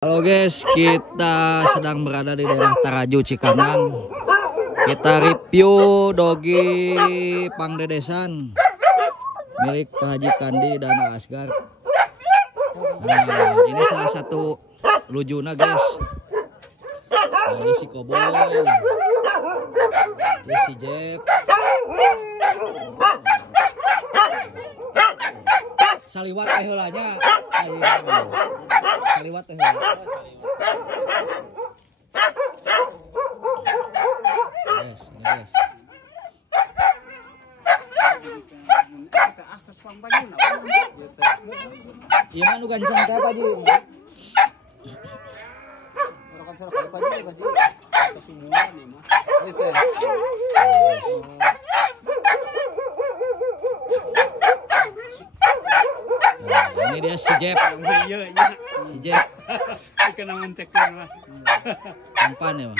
Halo guys, kita sedang berada di daerah Taraju Cikanang. Kita review dogi pangdedesan milik Pak Haji Kandi dan Asgar. Nah, ini salah satu lujuna guys. Ini si Koboy, ini si Jeb. Saliwat heulanya. Saliwat heula. Yes, yes. Iya mah nu gancang ka Pak Ji. Ini dia si Jeb. Si Jeb. Kena mencekkan lah. Tampan ya, Bang.